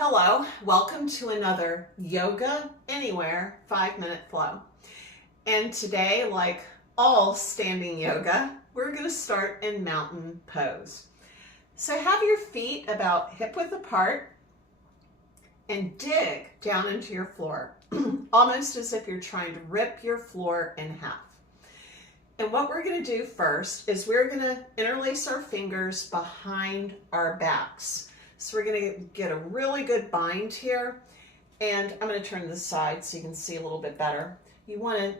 Hello, welcome to another Yoga Anywhere 5-minute flow. And today, like all standing yoga, we're going to start in mountain pose. So have your feet about hip width apart and dig down into your floor, almost as if you're trying to rip your floor in half. And what we're going to do first is we're going to interlace our fingers behind our backs. So we're going to get a really good bind here, and I'm going to turn to the side so you can see a little bit better. You want to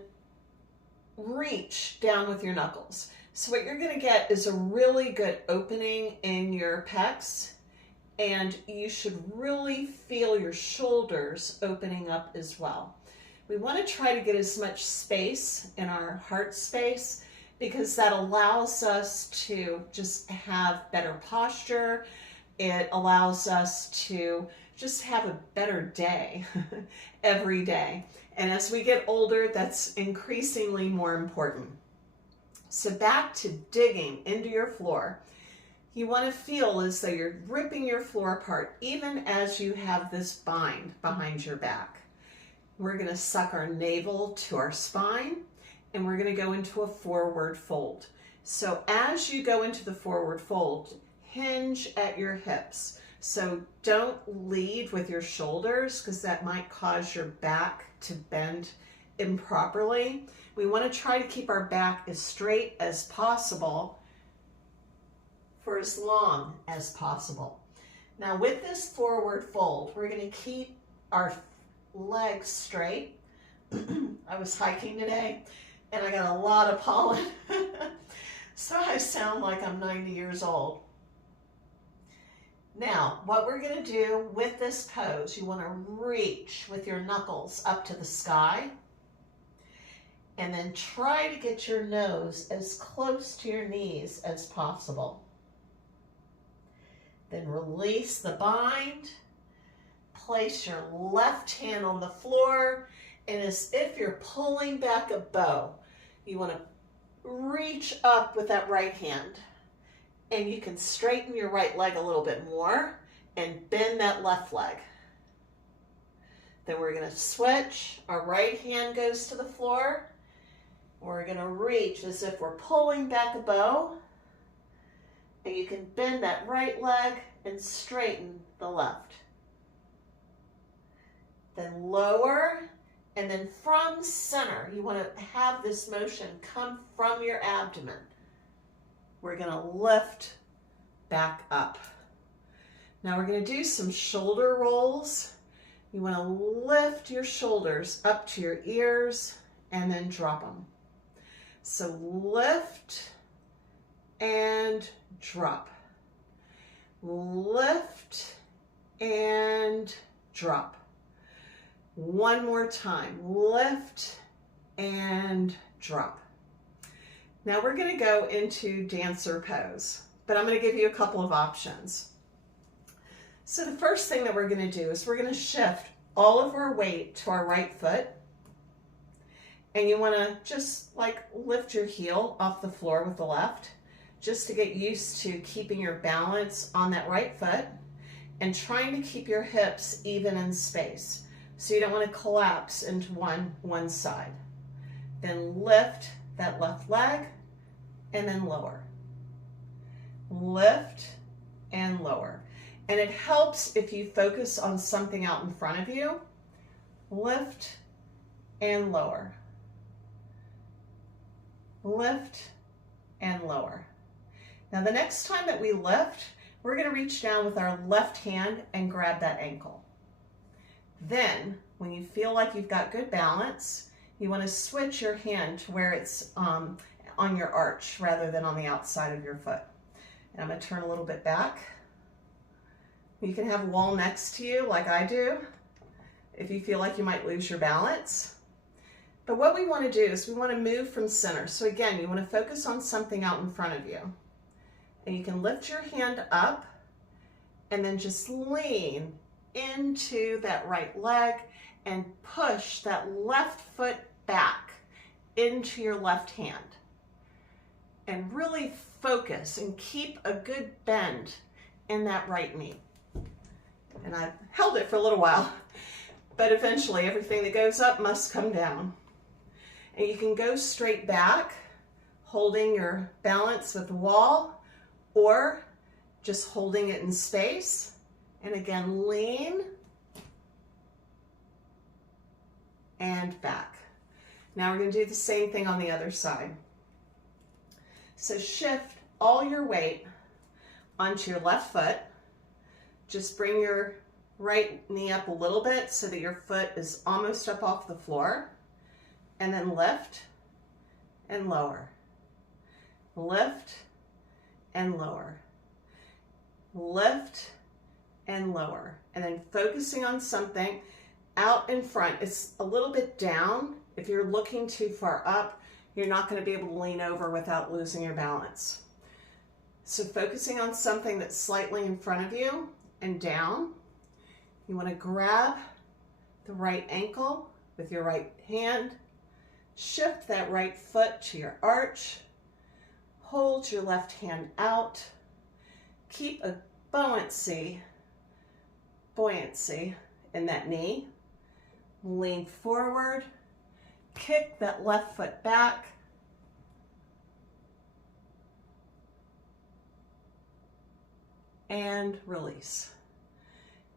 reach down with your knuckles. So what you're going to get is a really good opening in your pecs, and you should really feel your shoulders opening up as well. We want to try to get as much space in our heart space because that allows us to just have better posture. It allows us to just have a better day every day. And as we get older, that's increasingly more important. So back to digging into your floor. You want to feel as though you're ripping your floor apart, even as you have this bind behind your back. We're going to suck our navel to our spine, and we're going to go into a forward fold. So as you go into the forward fold, hinge at your hips. So don't lead with your shoulders because that might cause your back to bend improperly. We want to try to keep our back as straight as possible for as long as possible. Now with this forward fold, we're going to keep our legs straight. I was hiking today and I got a lot of pollen. So I sound like I'm 90 years old. Now, what we're going to do with this pose, you want to reach with your knuckles up to the sky and then try to get your nose as close to your knees as possible. Then release the bind, place your left hand on the floor, and as if you're pulling back a bow, you want to reach up with that right hand. And you can straighten your right leg a little bit more and bend that left leg. Then we're going to switch. Our right hand goes to the floor. We're going to reach as if we're pulling back a bow. And you can bend that right leg and straighten the left. Then lower, and then from center, you want to have this motion come from your abdomen. We're going to lift back up. Now we're going to do some shoulder rolls. You want to lift your shoulders up to your ears and then drop them. So lift and drop. Lift and drop. One more time. Lift and drop. Now we're going to go into dancer pose, but I'm going to give you a couple of options. So the first thing that we're going to do is we're going to shift all of our weight to our right foot. And you want to just like lift your heel off the floor with the left, just to get used to keeping your balance on that right foot and trying to keep your hips even in space. So you don't want to collapse into one side. Then lift that left leg and then lower. Lift and lower. And it helps if you focus on something out in front of you. Lift and lower. Lift and lower. Now the next time that we lift, we're going to reach down with our left hand and grab that ankle. Then, when you feel like you've got good balance, you want to switch your hand to where it's on your arch rather than on the outside of your foot. And I'm going to turn a little bit back. You can have a wall next to you like I do if you feel like you might lose your balance. But what we want to do is we want to move from center. So again, you want to focus on something out in front of you. And you can lift your hand up and then just lean into that right leg and push that left foot back into your left hand. And really focus and keep a good bend in that right knee. And I've held it for a little while, but eventually everything that goes up must come down. And you can go straight back, holding your balance with the wall, or just holding it in space. And again, lean and back. Now we're going to do the same thing on the other side. So shift all your weight onto your left foot. Just bring your right knee up a little bit so that your foot is almost up off the floor. And then lift and lower. Lift and lower. Lift and lower. And then focusing on something out in front. It's a little bit down. If you're looking too far up, you're not going to be able to lean over without losing your balance. So focusing on something that's slightly in front of you and down. You want to grab the right ankle with your right hand. Shift that right foot to your arch. Hold your left hand out. Keep a buoyancy in that knee. Lean forward. Kick that left foot back. And release.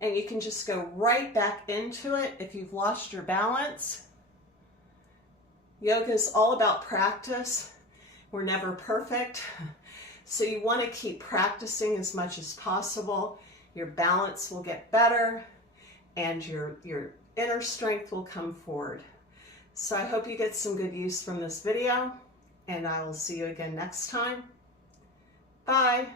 And you can just go right back into it if you've lost your balance. Yoga is all about practice. We're never perfect. So you want to keep practicing as much as possible. Your balance will get better and your inner strength will come forward. So I hope you get some good use from this video, and I will see you again next time. Bye.